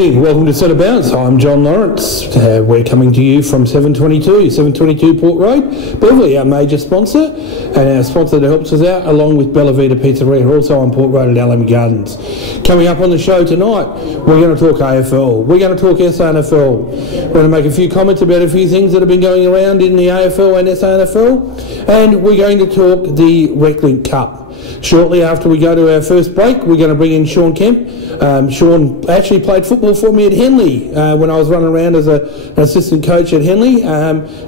evening, welcome to Centre Bounce. I'm John Lawrence. We're coming to you from 722 Port Road, Beverley, our major sponsor, and our sponsor that helps us out, along with Bella Vita Pizzeria, also on Port Road at Alamy Gardens. Coming up on the show tonight, we're going to talk AFL, we're going to talk SANFL, we're going to make a few comments about a few things that have been going around in the AFL and SANFL, and we're going to talk the RecLink Cup. Shortly after we go to our first break, we're going to bring in Sean Kemp. Sean actually played football for me at Henley when I was running around as an assistant coach at Henley.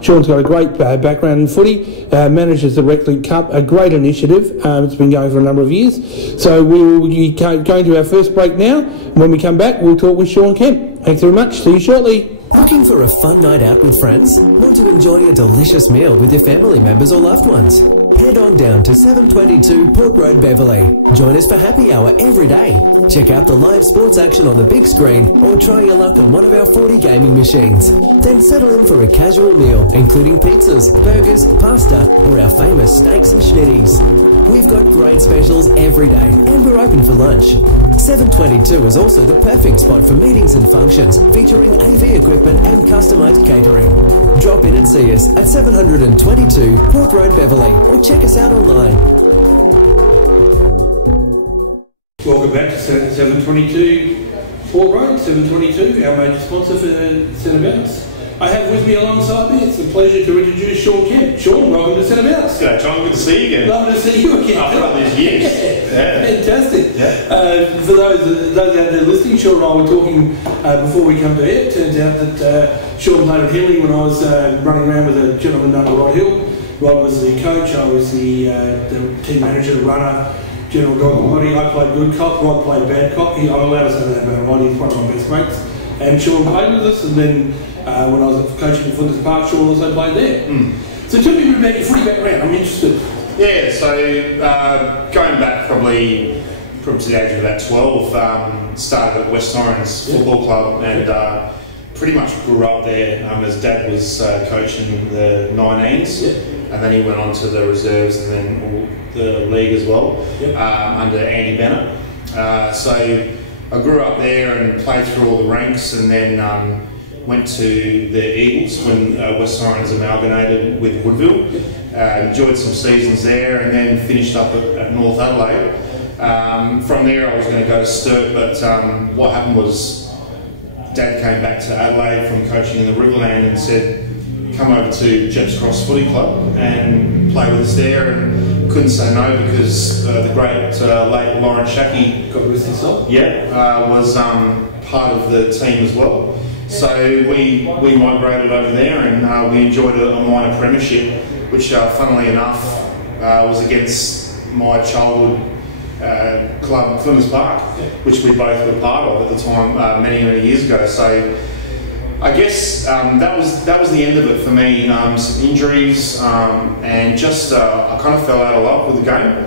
Sean's got a great background in footy, manages the RecLink Cup, a great initiative. It's been going for a number of years. So we'll be going to our first break now. When we come back, we'll talk with Sean Kemp. Thanks very much. See you shortly. Looking for a fun night out with friends? Want to enjoy a delicious meal with your family members or loved ones? Head on down to 722 Port Road, Beverley. Join us for happy hour every day. Check out the live sports action on the big screen or try your luck on one of our 40 gaming machines. Then settle in for a casual meal, including pizzas, burgers, pasta, or our famous steaks and schnitties. We've got great specials every day, and we're open for lunch. 722 is also the perfect spot for meetings and functions, featuring AV equipment and customised catering. Drop in and see us at 722 Port Road, Beverley, or check us out online. Welcome back to 722 Port Road, 722, our major sponsor for Centre Bounce. I have with me alongside me, it's a pleasure to introduce Sean Kemp. Sean, welcome to Centre Bounce. G'day John, good to see you again. Lovely to see you again. After all these years. Yeah. Fantastic. Yeah. For those out there listening, Sean and I were talking before we come to air. It turns out that Sean played at Henley when I was running around with a gentleman named Rod Hill. Rod was the coach, I was the team manager, runner, general dog and body. I played good cop, Rod played bad cop. I'm allowed to say that about Rod, he's one of my best mates. And Sean played with us, and then when I was coaching at Flinders Park, Sean also played there. So tell me a bit about your footy background, I'm interested. Yeah, so going back probably to the age of about 12, started at West Torrens Football Club, and pretty much grew up there. As Dad was coaching the 19s, and then he went on to the reserves and then the league as well, under Andy Bennett. So I grew up there and played through all the ranks, and then went to the Eagles when West Torrens amalgamated with Woodville. Enjoyed some seasons there, and then finished up at North Adelaide. From there I was going to go to Sturt, but what happened was Dad came back to Adelaide from coaching in the Riverland and said, come over to Jeps Cross Footy Club and play with us there, and couldn't say no because the great late Lauren Shackey, God rest his soul, was part of the team as well. So we migrated over there, and we enjoyed a minor premiership, which funnily enough was against my childhood club, Flinders Park, which we both were part of at the time, many years ago. So I guess that was the end of it for me. Some injuries, and just I kind of fell out of love with the game,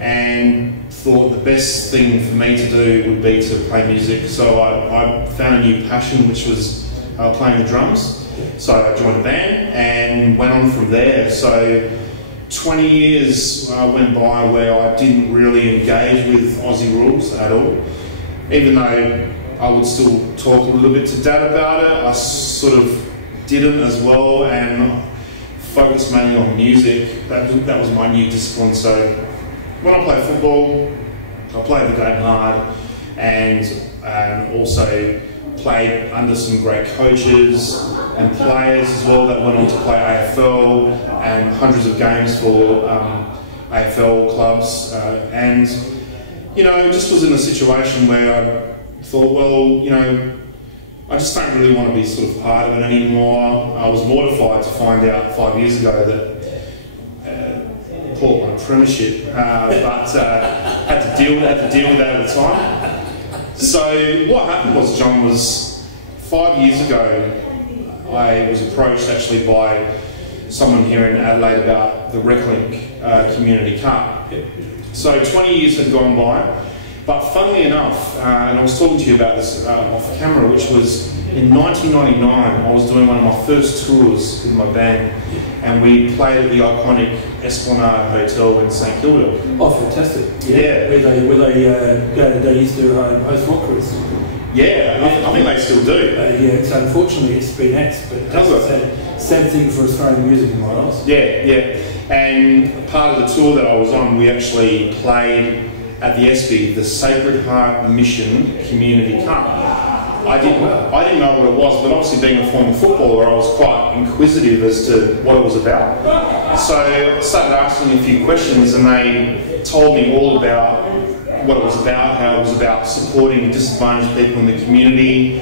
and thought the best thing for me to do would be to play music. So I found a new passion, which was playing the drums. So I joined a band and went on from there. So 20 years went by where I didn't really engage with Aussie rules at all. Even though I would still talk a little bit to Dad about it, I sort of didn't as well, and focused mainly on music. That was my new discipline. So when I play football, I played the game hard, and also played under some great coaches and players as well that went on to play AFL and hundreds of games for AFL clubs, and just was in a situation where I thought, well, I just don't really want to be sort of part of it anymore. I was mortified to find out 5 years ago that Port won a premiership, but had to deal with that at the time. So what happened was, John, was 5 years ago I was approached actually by someone here in Adelaide about the RecLink Community Cup. So 20 years had gone by, but funnily enough, and I was talking to you about this off camera, which was in 1999, I was doing one of my first tours with my band, and we played at the iconic Esplanade Hotel in St Kilda. Oh, fantastic! Yeah, where they used to host rock crews. Yeah, I think they still do. Yeah, so unfortunately it's been axed, but that's a sad thing for Australian music in my eyes. Yeah. And part of the tour that I was on, we actually played at the SB, the Sacred Heart Mission Community Cup. I didn't know what it was, but obviously being a former footballer, I was quite inquisitive as to what it was about. So I started asking a few questions, and they told me all about what it was about, how it was about supporting disadvantaged people in the community.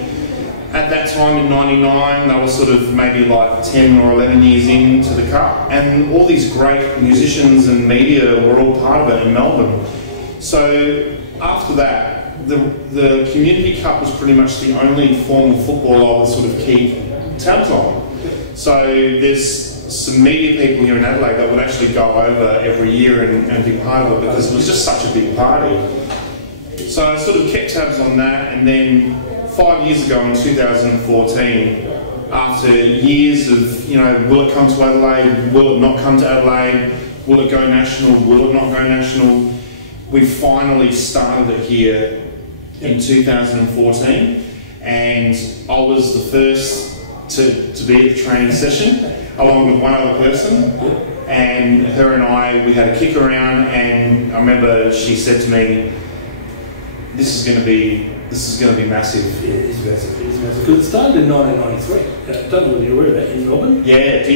At that time in '99, they were sort of maybe like 10 or 11 years into the cup, and all these great musicians and media were all part of it in Melbourne. So after that, the Community Cup was pretty much the only form of football I would sort of keep tabs on. So there's some media people here in Adelaide that would actually go over every year and be part of it, because it was just such a big party. So I sort of kept tabs on that, and then 5 years ago in 2014, after years of, will it come to Adelaide, will it not come to Adelaide, will it go national, will it not go national, we finally started it here in 2014, and I was the first to be at the training session, along with one other person, and her and I, we had a kick around, and I remember she said to me, this is going to be massive. Yeah, it is massive. Because it started in 1993. Don't know whether you're aware of that, in Melbourne. Yeah, it did,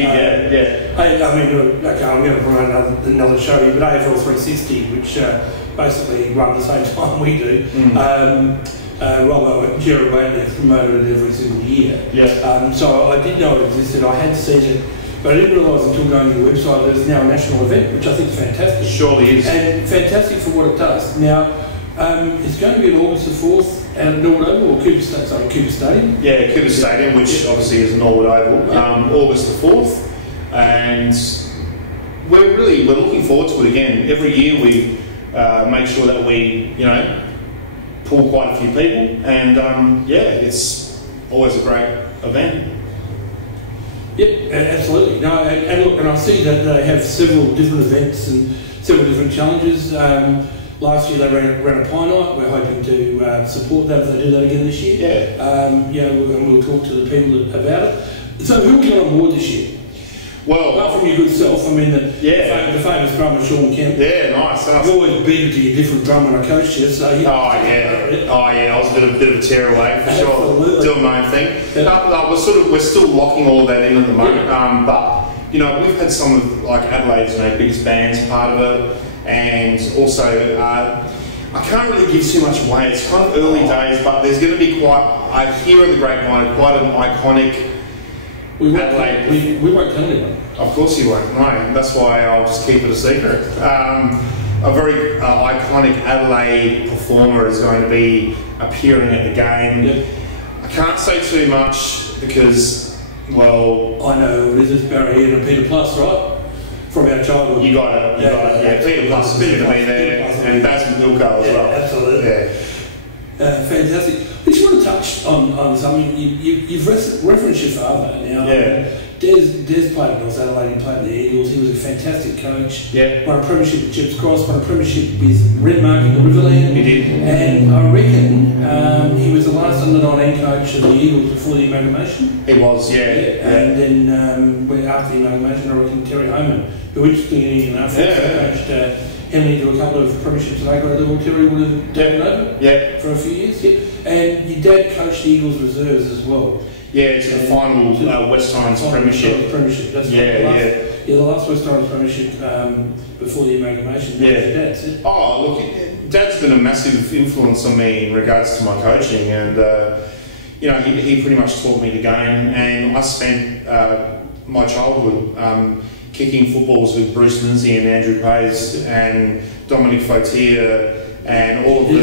yeah. I mean, okay, I'm going to run another show here, but AFL 360, which basically run the same time we do. Robbo and Gerard Wayne promoted it every single year. Yeah. So I did know it existed. I had seen it, but I didn't realise until going to the website that it's now a national event, which I think is fantastic. Surely is. And fantastic for what it does. Now, it's going to be on August the 4th out at Norwood Oval, or Cooper Stadium. Yeah, Cooper Stadium, which obviously is Norwood Oval, August the 4th. And we're looking forward to it again. Every year we make sure that we, pull quite a few people, and it's always a great event. Yep, absolutely. No, and look, and I see that they have several different events and several different challenges. Last year they ran a pie night. We're hoping to support that if they do that again this year. Yeah. And we'll talk to the people about it. So who we got on board this year? Well, apart from your good self, I mean the famous drummer Sean Kemp. Yeah, nice. You always beat it to your different drummer and I coached you, so yeah. I was a bit of a tearaway for sure. Absolutely. Doing my own thing. Yeah. We're still locking all of that in at the moment. But we've had some of like Adelaide's biggest bands part of it, and also I can't really give too much away. It's kind of early days, but there's going to be I hear in the grapevine quite an iconic. We won't tell anyone. Of course you won't, no. That's why I'll just keep it a secret. A very iconic Adelaide performer is going to be appearing at the game. Yep. I can't say too much because, well... I know, it is Barry Ian and Peter Plus, right? From our childhood. You got it. Yeah, Peter Plus is going to be there, and Baz McGilko as well. Absolutely. Yeah. Fantastic. I just want to touch on something. You've referenced your father now. Yeah. Des played at North Adelaide, he played at the Eagles, he was a fantastic coach. Yeah. Won a premiership with Chips Cross, won a premiership with Redmark in the Riverland. He did. And I reckon he was the last under-19 coach of the Eagles before the amalgamation. He was, yeah. And then after the amalgamation, I reckon Terry Homan, who interestingly enough coached Henley to a couple of premierships at A-grade level. Terry would have taken over for a few years. Yeah. And your dad coached the Eagles reserves as well. Yeah, to the final West Times premiership. That's the last West Times premiership before the amalgamation. Dad's. Oh, look, Dad's been a massive influence on me in regards to my coaching, and he pretty much taught me the game. And I spent my childhood kicking footballs with Bruce Lindsay and Andrew Pays and Dominic Fautier and all of all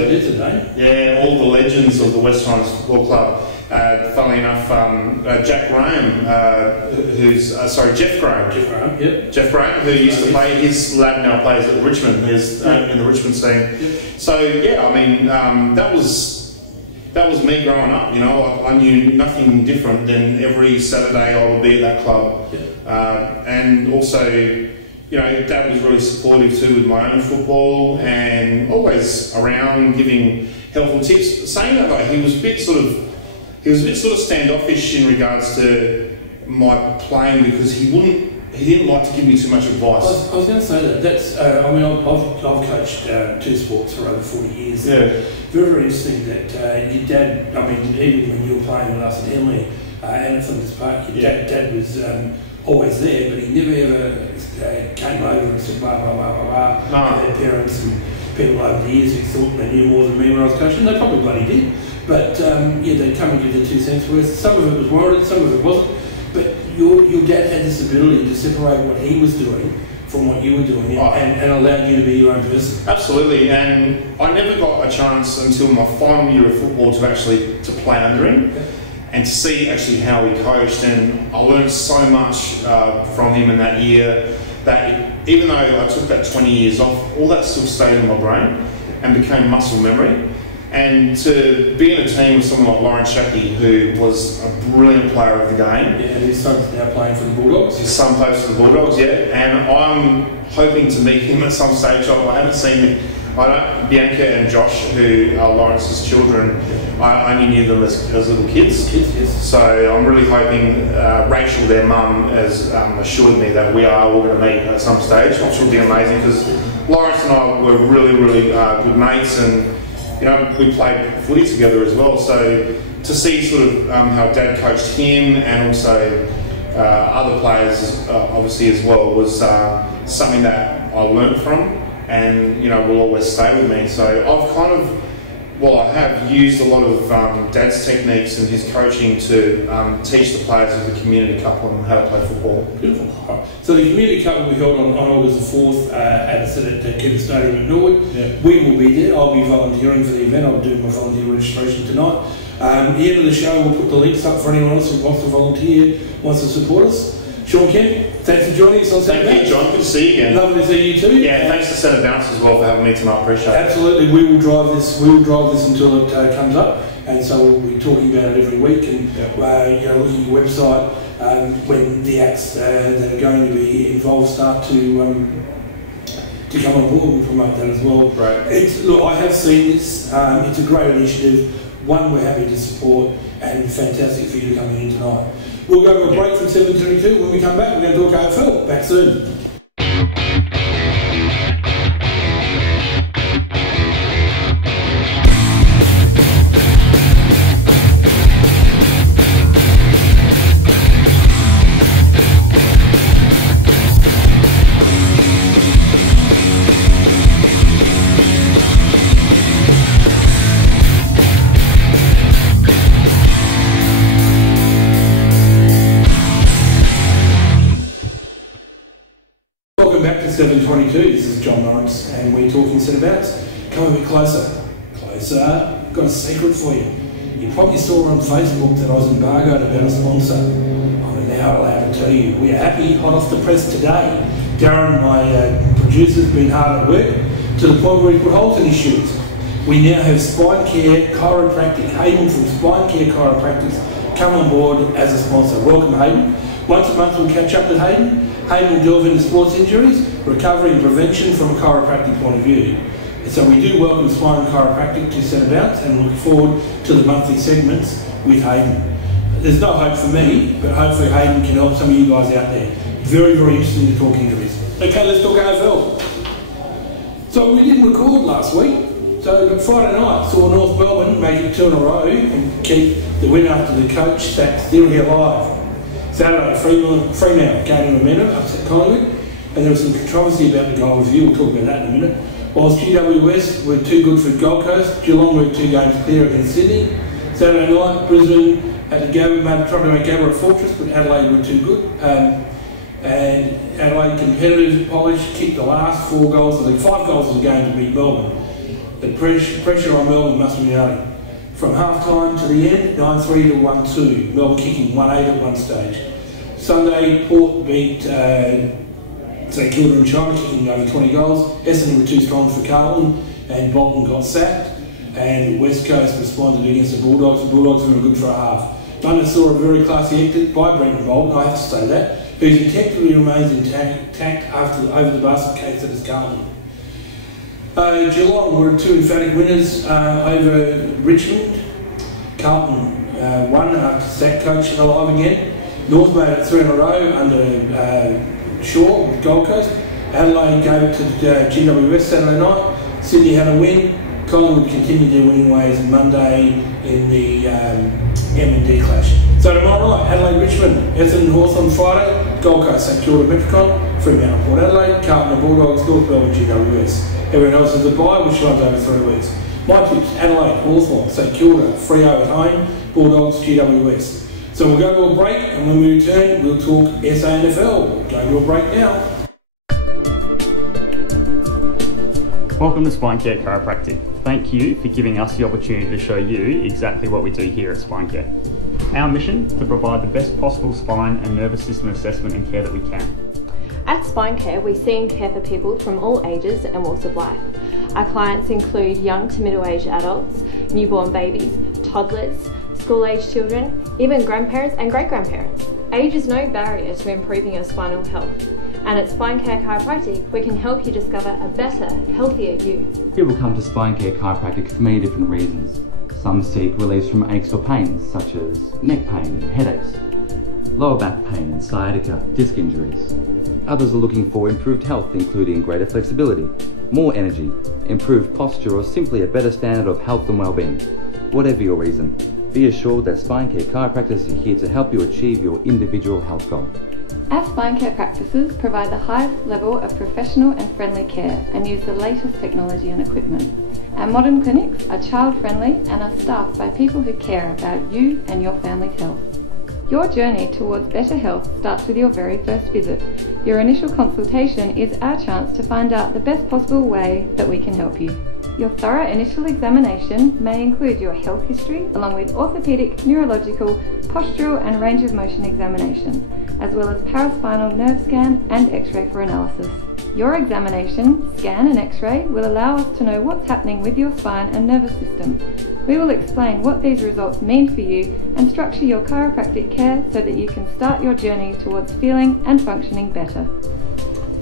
the legends of the West Times Football Club. Funnily enough, Jeff Graham, Jeff Graham, who used to play, his lad now plays at Richmond, in the Richmond team. Yep. So yeah, I mean, that was me growing up. I knew nothing different than every Saturday I would be at that club. Yep. And also, Dad was really supportive too with my own football, and always around giving helpful tips. Saying that, like, he was a bit sort of standoffish in regards to my playing because he didn't like to give me too much advice. I was going to say that. That's. I mean, I've coached two sports for over 40 years. Yeah. Very, very interesting that your dad. I mean, even when you were playing with us at Henley and at Flinders Park, your dad was always there, but he never ever came over and said blah blah blah blah blah. No. Their parents and people over the years who thought they knew more than me when I was coaching. They probably bloody did, but they'd come and give their 2 cents worth. Some of it was warranted, some of it wasn't. But your dad had this ability to separate what he was doing from what you were doing and allowed you to be your own person. Absolutely, and I never got a chance until my final year of football to play under him and to see actually how he coached, and I learned so much from him in that year that even though I took that 20 years off, all that still stayed in my brain and became muscle memory. And to be in a team with someone like Lauren Shackey, who was a brilliant player of the game. Yeah, and his son's now playing for the Bulldogs. His son plays for the Bulldogs, yeah. And I'm hoping to meet him at some stage. I haven't seen him. Bianca and Josh, who are Lawrence's children, I only knew them as little kids. Yes. So I'm really hoping Rachel, their mum, has assured me that we are all going to meet at some stage, which will be amazing because Lawrence and I were really, really good mates, and we played footy together as well. So to see sort of how Dad coached him and also other players, obviously as well, was something that I learnt from, and will always stay with me. So I have used a lot of Dad's techniques and his coaching to teach the players of the Community Cup on how to play football. Beautiful. So the Community Cup will be held on August the 4th at Cooper Stadium at Norwood. Yeah. We will be there. I'll be volunteering for the event. I'll do my volunteer registration tonight. At the end of the show, we'll put the links up for anyone else who wants to volunteer, wants to support us. Sean Kemp, thanks for joining us on Saturday. Thank you, John. Good to see you again. Lovely to see you too. Yeah, thanks to Centre Bounce as well for having me tonight. Appreciate it. Absolutely. We will drive this until it comes up, and so we'll be talking about it every week. And looking at your website when the acts that are going to be involved start to come on board and promote that as well. Right. Look, I have seen this. It's a great initiative. One we're happy to support, and fantastic for you coming in tonight. We'll go to a break from 7:22. When we come back, we're going to talk AFL. Back soon. Welcome back to 7:22. This is John Lawrence, and we're talking centre-backs. Come a bit closer. Closer. Got a secret for you. You probably saw on Facebook that I was embargoed about a sponsor. I'm now allowed to tell you. We are happy, hot off the press today. Darren, my producer, has been hard at work to the point where he put holes in his shoes. We now have Spine Care Chiropractic. Hayden from Spine Care Chiropractics come on board as a sponsor. Welcome, Hayden. Once a month we'll catch up with Hayden. Hayden will delve into sports injuries, recovery and prevention from a chiropractic point of view. And so we do welcome Spine Chiropractic to Centre Bounce and look forward to the monthly segments with Hayden. There's no hope for me, but hopefully Hayden can help some of you guys out there. Very, very interesting to talk into this. Okay, let's talk AFL. So we didn't record last week, but Friday night saw North Melbourne make it 2 in a row and keep the win after the coach sat still here live. Saturday, Fremantle gained momentum, upset Collingwood, and there was some controversy about the goal review. We'll talk about that in a minute. Whilst GWS were too good for Gold Coast, Geelong were 2 games clear against Sydney. Saturday night, Brisbane had to try to make Gabba a fortress, but Adelaide were too good. And Adelaide, competitive, polished, kicked the last 4 goals, I think 5 goals of the game to beat Melbourne. The pressure on Melbourne must have been added. From half-time to the end, 9-3 to 1-2. Melbourne kicking 1-8 at one stage. Sunday, Port beat St Kilda and China, kicking over 20 goals. Essendon were too strong for Carlton, and Bolton got sacked. And West Coast responded against the Bulldogs. The Bulldogs were good for a half. Bunner saw a very classy exit by Brenton Bolton, I have to say that, whose integrity remains intact over the basket case that is Carlton. Geelong were two emphatic winners over Richmond. Carlton won after Zach coach alive again. North made it 3 in a row under Shaw with Gold Coast. Adelaide gave it to GWS Saturday night. Sydney had a win. Collingwood continued their winning ways on Monday in the M&D clash. So tomorrow night, Adelaide-Richmond, Essendon Hawthorn Friday, Gold Coast St Kilda Metricon, Fremantle Port Adelaide, Carlton and Bulldogs, North Melbourne GWS. Everyone else is a bye, which runs over 3 weeks. My tips: Adelaide, Hawthorn, St Kilda, Freo at home, Bulldogs, GWS. So we'll go to a break, and when we return, we'll talk SANFL. Going to a break now. Welcome to Spine Care Chiropractic. Thank you for giving us the opportunity to show you exactly what we do here at Spine Care. Our mission is to provide the best possible spine and nervous system assessment and care that we can. At Spine Care, we see and care for people from all ages and walks of life. Our clients include young to middle-aged adults, newborn babies, toddlers, school-aged children, even grandparents and great-grandparents. Age is no barrier to improving your spinal health. And at Spine Care Chiropractic, we can help you discover a better, healthier you. People come to Spine Care Chiropractic for many different reasons. Some seek relief from aches or pains, such as neck pain and headaches, lower back pain and sciatica, disc injuries. Others are looking for improved health, including greater flexibility, more energy, improved posture, or simply a better standard of health and well-being. Whatever your reason, be assured that Spine Care Chiropractors are here to help you achieve your individual health goal. Our Spine Care practices provide the highest level of professional and friendly care and use the latest technology and equipment. Our modern clinics are child-friendly and are staffed by people who care about you and your family's health. Your journey towards better health starts with your very first visit. Your initial consultation is our chance to find out the best possible way that we can help you. Your thorough initial examination may include your health history along with orthopaedic, neurological, postural and range of motion examination, as well as paraspinal nerve scan and x-ray for analysis. Your examination, scan and x-ray will allow us to know what's happening with your spine and nervous system. We will explain what these results mean for you and structure your chiropractic care so that you can start your journey towards feeling and functioning better.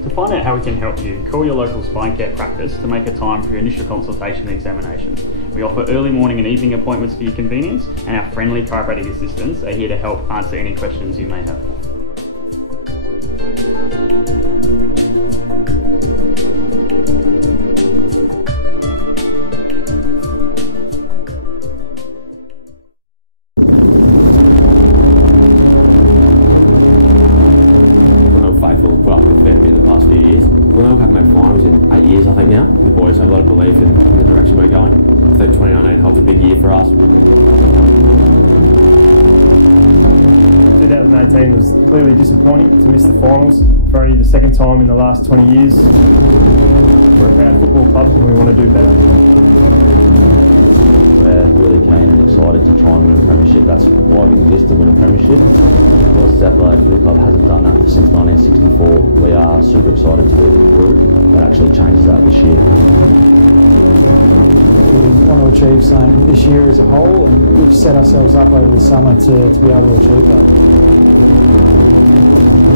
To find out how we can help you, call your local Spine Care practice to make a time for your initial consultation and examination. We offer early morning and evening appointments for your convenience, and our friendly chiropractic assistants are here to help answer any questions you may have. In 8 years, I think now. The boys have a lot of belief in the direction we're going. I think 2019 holds a big year for us. 2018 was clearly disappointing to miss the finals for only the second time in the last 20 years. We're a proud football club and we want to do better. We're really keen and excited to try and win a premiership. That's why we exist, to win a premiership. Of course, the Adelaide Footy Club hasn't done that since 1964. We are super excited to be the group that actually changes that this year. We want to achieve something this year as a whole, and we've set ourselves up over the summer to be able to achieve that.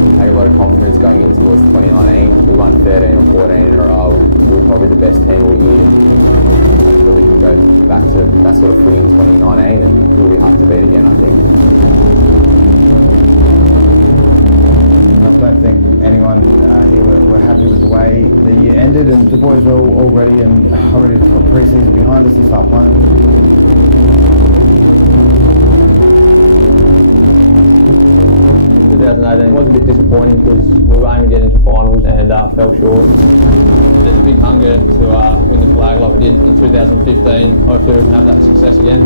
We take a lot of confidence going in towards 2019. We won 13 or 14 in a row, and we were probably the best team all year. Hopefully we can go back to that sort of footy in 2019, and it will be hard to beat again, I think. I don't think anyone here were happy with the way the year ended, and the boys were all ready and ready to put pre-season behind us and start playing. 2018 was a bit disappointing because we were aiming to get into finals and fell short. There's a big hunger to win the flag like we did in 2015. Hopefully we can have that success again.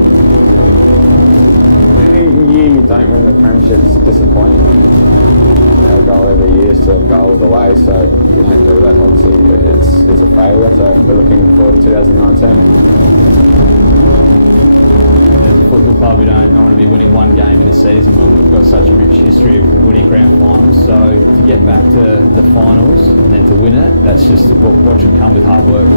Every year you don't win the premiership is disappointing. Our goal every year is to go all the way, so if you don't do that, obviously it's a failure, so we're looking forward to 2019. As a football club, we don't want to be winning one game in a season when we've got such a rich history of winning grand finals, so to get back to the finals and then to win it, that's just what should come with hard work. The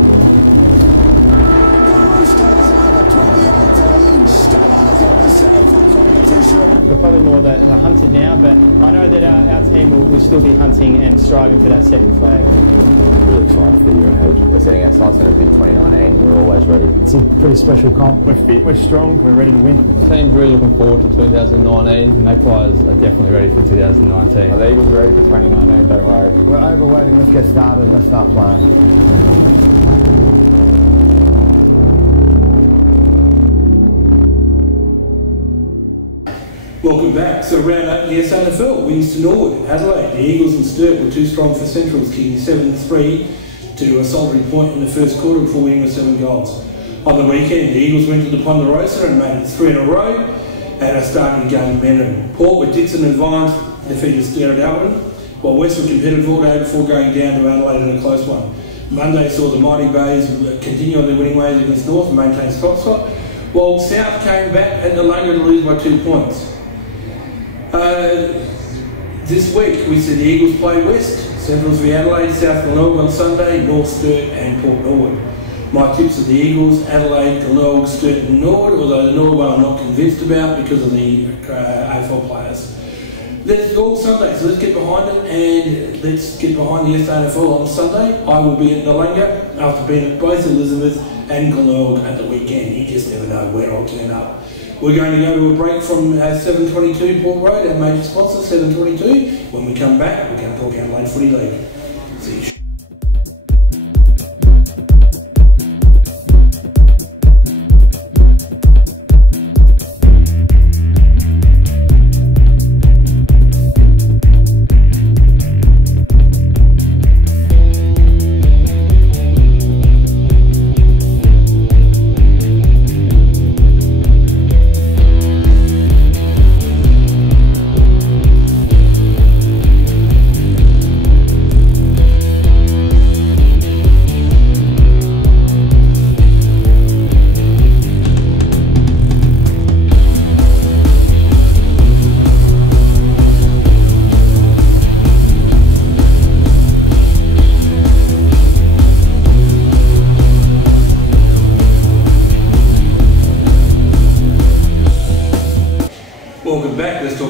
Roosters are the 2018 stars of the SANFL competition. competition. We're probably more the hunted now, but I know that our team will still be hunting and striving for that second flag. Really excited for the year ahead. We're setting our sights on a big 2019. We're always ready. It's a pretty special comp. We're fit, we're strong, we're ready to win. Team's really looking forward to 2019. Magpies are definitely ready for 2019. The Eagles are ready for 2019, don't worry. We're overweighting, let's get started, let's start playing. Welcome back. So round up the SANFL, wins to Norwood, Adelaide. The Eagles and Sturt were too strong for Centrals, kicking 7-3 to a solitary point in the first quarter before winning with 7 goals. On the weekend, the Eagles went to the Ponderosa and made it 3 in a row and are starting to gain momentum. Port with Dixon and Vines defeated Sturt at Alberton, while West were competitive all day before going down to Adelaide in a close one. Monday saw the Mighty Bays continue on their winning ways against North and maintain top spot, while South came back at the Lunga to lose by 2 points. This week we see the Eagles play West, Centrals v Adelaide, South Glenelg on Sunday, North Sturt and Port Norwood. My tips are the Eagles, Adelaide, Glenelg, Sturt and Norwood, although the Norwood one I'm not convinced about because of the AFL players. Let's go Sunday, so let's get behind it and let's get behind the SANFL on Sunday. I will be at Nalunga after being at both Elizabeth and Glenelg at the weekend. You just never know where I'll turn up. We're going to go to a break from 722 Port Road, our major sponsor, 722. When we come back, we're going to talk Adelaide Footy League. See you.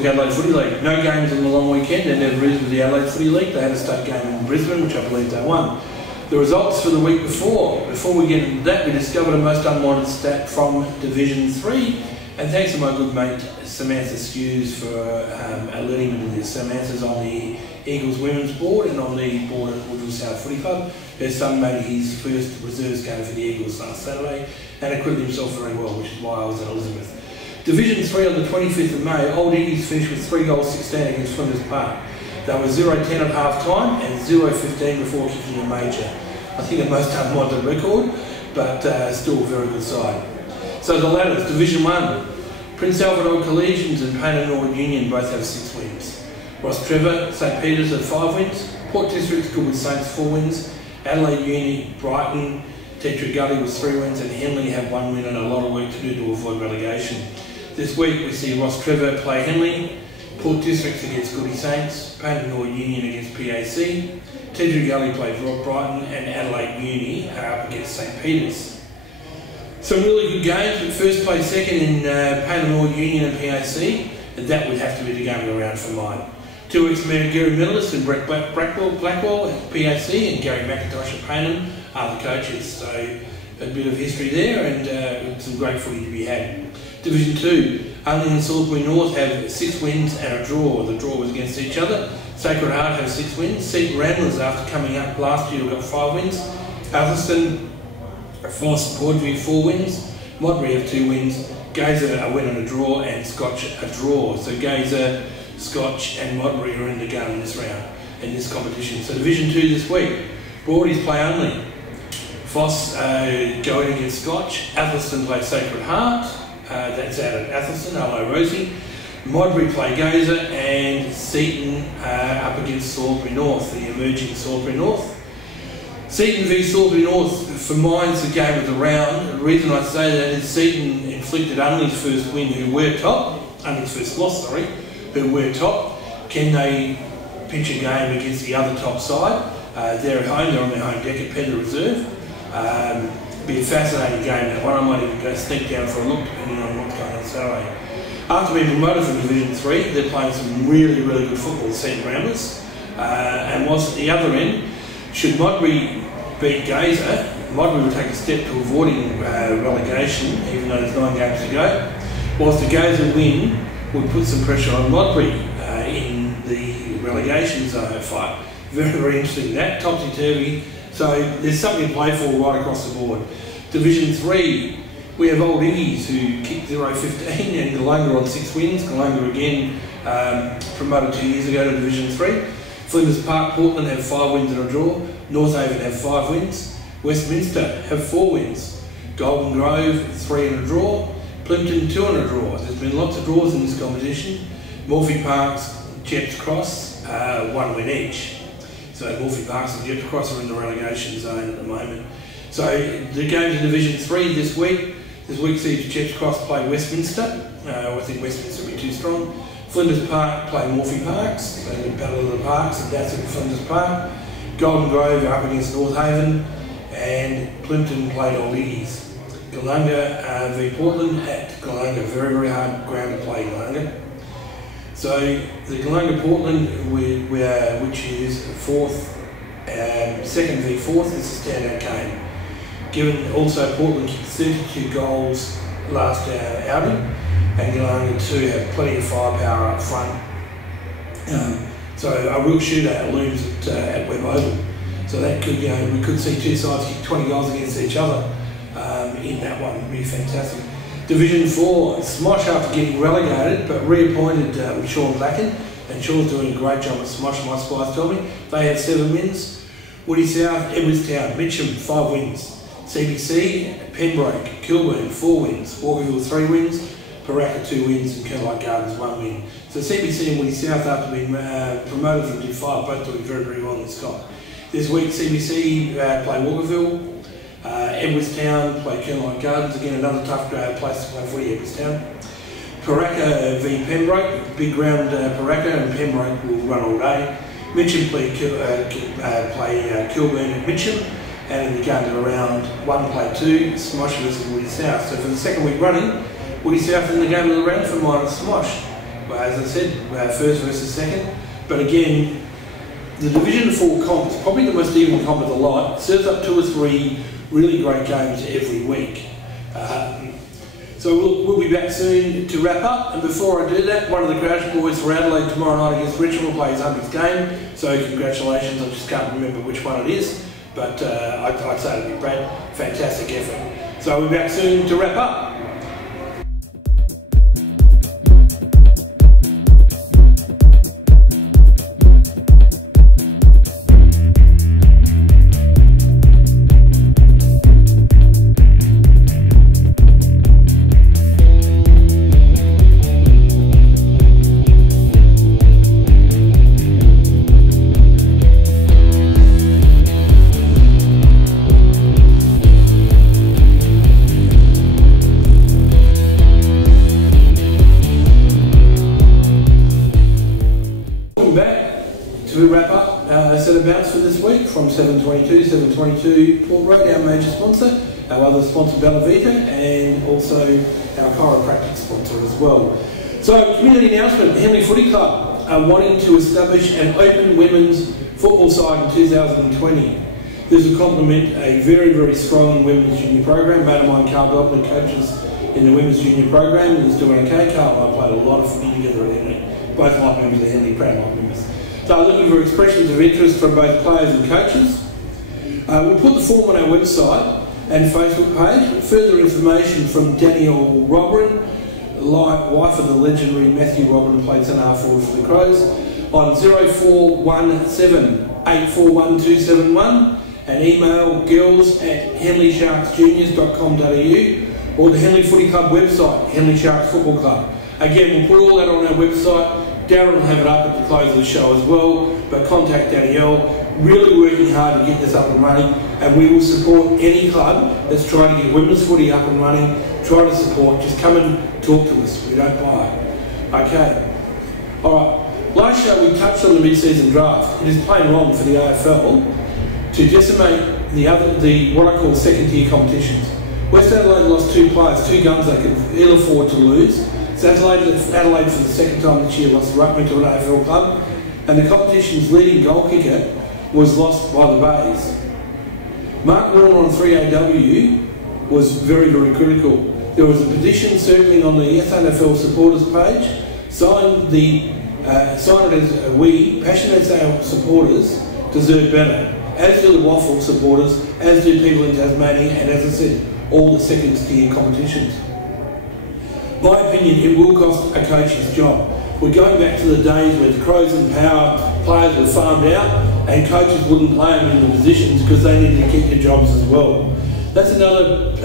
Adelaide Footy League. No games on the long weekend, there never is with the Adelaide Footy League. They had a state game in Brisbane, which I believe they won. The results for the week before we get into that, we discovered a most unwanted stat from Division 3, and thanks to my good mate Samantha Skews for alerting me to this. Samantha's on the Eagles Women's Board and on the board at Woodville South Footy Club. Her son made his first reserves game for the Eagles last Saturday and acquitted himself very well, which is why I was at Elizabeth. Division 3 on the 25th of May, Old Iggy's finished with 3 goals 16 against Flinders Park. They were 0-10 at half time and 0-15 before kicking a major. I think a most unwanted record, but still a very good side. So the ladders, Division 1, Prince Albert Old Collegians and Payne and Norwood Union both have 6 wins. Ross Trevor, St Peters have 5 wins. Port District's Goodwood Saints 4 wins. Adelaide Uni, Brighton, Tetra Gully with 3 wins, and Henley have 1 win and a lot of work to do to avoid relegation. This week we see Ross Trevor play Henley, Port Districts against Goodwood Saints, Payne and Norwood Union against PAC, Tetra Gully plays Brighton, and Adelaide Uni are up against St Peters. Some really good games, but first place second in Payne and Norwood Union and PAC, and that would have to be the game of the round for mine. 2 weeks ago, Gary Middles and Brett Blackwell at PAC and Gary McIntosh at Payne are the coaches, so a bit of history there and some great footy to be had. Division 2, Unley and Salisbury North have 6 wins and a draw. The draw was against each other. Sacred Heart have 6 wins. Seaton Ramblers, after coming up last year, got 5 wins. Atherstone, Foss, Pordview 4 wins. Modbury have 2 wins. Gazer a win and a draw, and Scotch a draw. So Gazer, Scotch and Modbury are in the gun in this round, in this competition. So Division 2 this week, Broadies play Unley. Foss going against Scotch. Atherstone play Sacred Heart. That's out at Atherstone, hello Rosie. Modbury play Gazer, and Seaton up against Salisbury North, the emerging Salisbury North. Seaton v Salisbury North, for mine's the game of the round. The reason I say that is Seaton inflicted Unley's first win, who were top, Unley's first loss, sorry, who were top. Can they pitch a game against the other top side? They're at home, they're on their home deck at Pedder Reserve. Be a fascinating game, that one. I might even go sneak down for a look depending on what's going on Saturday. After being promoted from Division 3, they're playing some really, really good football, the St Rounders. And whilst at the other end, should Modbury beat Gazer, Modbury will take a step to avoiding relegation, even though there's 9 games to go. Whilst the Gazer win would put some pressure on Modbury in the relegation zone fight. Very, very interesting, that, topsy-turvy. So there's something to play for right across the board. Division 3, we have Old Iggies who kicked 0-15 and Galunga on 6 wins. Galunga again promoted 2 years ago to Division 3. Flinders Park, Portland have 5 wins and a draw. North Haven have 5 wins. Westminster have 4 wins. Golden Grove 3 and a draw. Plimpton 2 and a draw. There's been lots of draws in this competition. Morphy Parks, Jepps Cross 1 win each. So Morphy Parks and Jepps Cross are in the relegation zone at the moment. So the games in Division 3 this week sees Jepps Cross play Westminster. I think Westminster will be too strong. Flinders Park play Morphy Parks, so the Battle of the Parks, and that's at Flinders Park. Golden Grove are up against North Haven, and Plimpton played Old Iggies. Galunga v Portland at Galunga, very, very hard ground to play Galunga. So the Galunga-Portland, which is 4th, 2nd v 4th, is a standout game. Given also Portland kicked 32 goals last outing, and Galunga too have plenty of firepower up front. So a real shootout looms at Webb Oval. So that could, we could see 2 sides kick 20 goals against each other in that one. It'd be fantastic. Division 4, Smosh after getting relegated, but reappointed with Sean Blacken, and Sean's doing a great job at Smosh, my spies tell me. They have 7 wins. Woody South, Edwardstown, Mitcham 5 wins. CBC, Pembroke, Kilburn 4 wins. Walkerville 3 wins. Paraka 2 wins, and Kerlite Gardens 1 win. So CBC and Woody South, after being promoted from Div 5, both doing very, very well in this comp. This week CBC play Walkerville. Edwardstown play Kerlite Gardens, again another tough place to play footy, Edwardstown. Paraka v Pembroke, big ground Paraka, and Pembroke will run all day. Mitcham play Kilburn and Mitcham, and in the game to round 1 play 2, Smosh versus Woody South. So for the 2nd week running, Woody South in the game of the round for minus Smosh. Well, as I said, 1st versus 2nd, but again, the Division 4 comp is probably the most even comp of the lot. It serves up 2 or 3 really great games every week. So we'll be back soon to wrap up, and before I do that, one of the Crouch boys for Adelaide tomorrow night against Richmond will play his 100th game, so congratulations. I just can't remember which one it is, but I'd say it'll be Brad. Fantastic effort. So we'll be back soon to wrap up. For this week from 722 Port Road, our major sponsor, our other sponsor Bella Vita, and also our chiropractic sponsor as well. So, community announcement: Henley Footy Club are wanting to establish an open women's football side in 2020. This will complement a very, very strong women's junior program. Mate of mine, Carl Dobbin, coaches in the women's junior program, and is doing okay. Carl and I played a lot of footy together at Henley. Both life members of Henley, proud life members. So looking for expressions of interest from both players and coaches. We'll put the form on our website and Facebook page. Further information from Danielle Robin, wife of the legendary Matthew Robin, played centre forward for the Crows, on 0417 841 271, and email girls@henleysharksjuniors.com.au, or the Henley Footy Club website, Henley Sharks Football Club. Again, we'll put all that on our website. Darren will have it up at the close of the show as well, but contact Danielle. Really working hard to get this up and running, and we will support any club that's trying to get women's footy up and running. Try to support, just come and talk to us. We don't buy. Okay. Alright. Last show we touched on the mid-season draft. It is plain wrong for the AFL to decimate what I call second-tier competitions. West Adelaide lost 2 players, 2 guns they could ill afford to lose. So Adelaide for the second time this year lost the ruckman to an AFL club, and the competition's leading goal kicker was lost by the Bays. Mark Warner on 3AW was very, very critical. There was a petition circling on the SANFL supporters page, signed it as we, passionate SANFL supporters, deserve better, as do the Waffle supporters, as do people in Tasmania, and as I said, all the second tier competitions. My opinion, it will cost a coach's job. We're going back to the days where the Crows and Power players were farmed out and coaches wouldn't play them in the positions because they needed to keep their jobs as well. That's another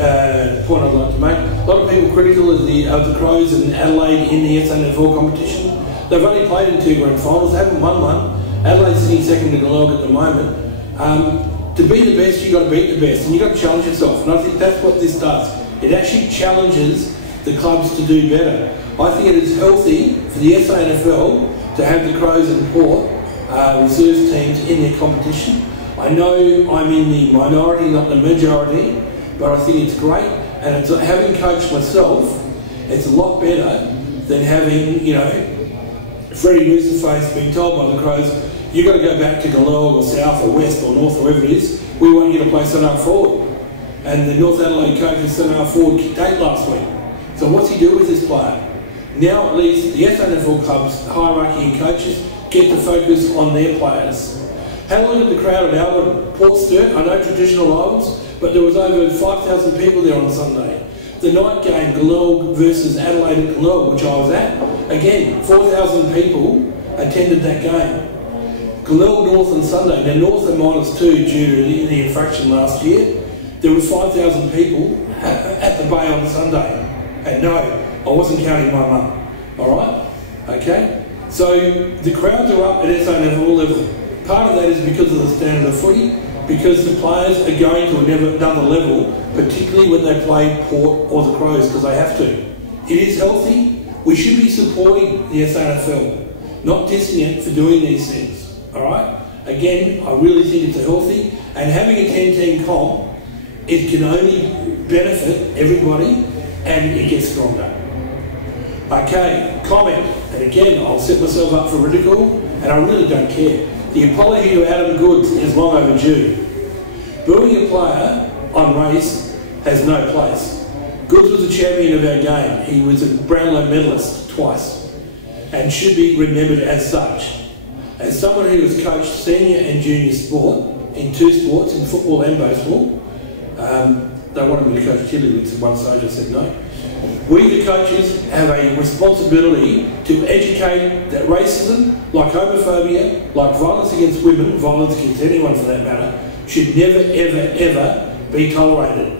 point I'd like to make. A lot of people critical of the Crows and Adelaide in the SANFL competition. They've only played in 2 grand finals, they haven't won one. Adelaide's sitting second to Glenelg at the moment. To be the best, you've got to beat the best, and you've got to challenge yourself. And I think that's what this does. It actually challenges the clubs to do better. I think it is healthy for the SANFL to have the Crows and Port reserves teams in their competition. I know I'm in the minority, not the majority, but I think it's great. And it's, having coached myself, it's a lot better than having, you know, Freddie Mooseface being told by the Crows, you've got to go back to Glenelg or South or West or North or wherever it is, we want you to play centre forward. And the North Adelaide coach of centre forward kicked 8 last week. So what's he do with this player? Now at least the SANFL clubs, hierarchy and coaches get to focus on their players. Had a look at the crowd at Albert, Port Sturt. I know traditional rivals, but there was over 5,000 people there on Sunday. The night game, Glenelg versus Adelaide at Glenelg, which I was at, again, 4,000 people attended that game. Glenelg North on Sunday. Now North are -2 due to the infraction last year. There was 5,000 people at the Bay on Sunday. And no, I wasn't counting my mum. Alright? Okay? So the crowds are up at SANFL level. Part of that is because of the standard of footy, because the players are going to another level, particularly when they play Port or the Crows, because they have to. It is healthy. We should be supporting the SANFL, not dissing it for doing these things. Alright? Again, I really think it's healthy, and having a 10-team comp, it can only benefit everybody, and it gets stronger. Okay, comment, and again, I'll set myself up for ridicule, and I really don't care. The apology to Adam Goods is long overdue. Booing a player on race has no place. Goods was a champion of our game. He was a Brownlow medalist twice, and should be remembered as such. As someone who has coached senior and junior sport, in 2 sports, in football and baseball, they wanted me to coach cheerleading at one stage, I said no. We the coaches have a responsibility to educate that racism, like homophobia, like violence against women, violence against anyone for that matter, should never, ever, ever be tolerated.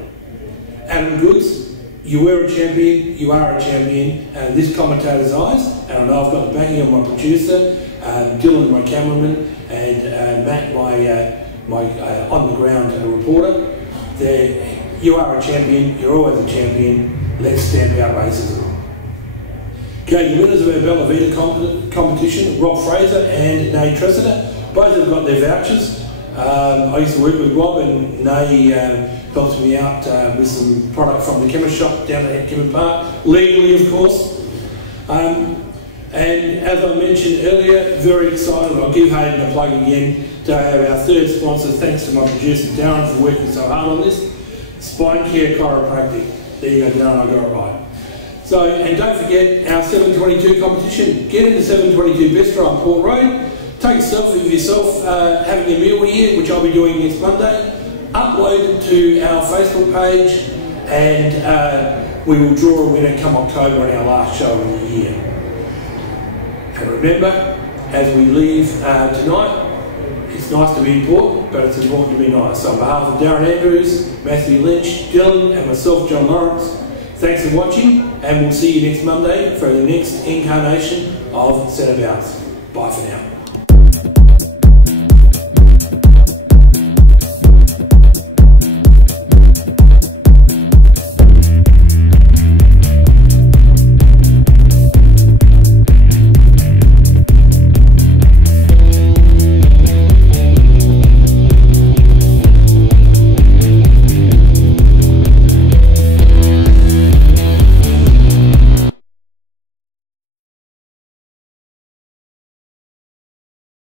Adam Goods, you were a champion, you are a champion, and this commentator's eyes, and I know I've got the backing of my producer, Dylan, my cameraman, and Matt, my on-the-ground reporter. You are a champion, you're always a champion, let's stamp out racism. Okay, the winners of our Bella Vita competition, Rob Fraser and Nay Tressida, both have got their vouchers. I used to work with Rob, and Nay helped me out with some product from the chemist shop down at Kimmer Park, legally of course. And as I mentioned earlier, very excited, I'll give Hayden a plug again, to have our 3rd sponsor, thanks to my producer Darren for working so hard on this, Spine Care Chiropractic. There you go, Darren, I got it right. So, and don't forget our 722 competition. Get into 722 Bistro on Port Road, take a selfie of yourself having a meal here, which I'll be doing next Monday, upload it to our Facebook page, and we will draw a winner come October on our last show of the year. And remember, as we leave tonight, it's nice to be important, but it's important to be nice. So on behalf of Darren Andrews, Matthew Lynch, Dylan and myself, John Lawrence, thanks for watching, and we'll see you next Monday for the next incarnation of Centre Bounce. Bye for now.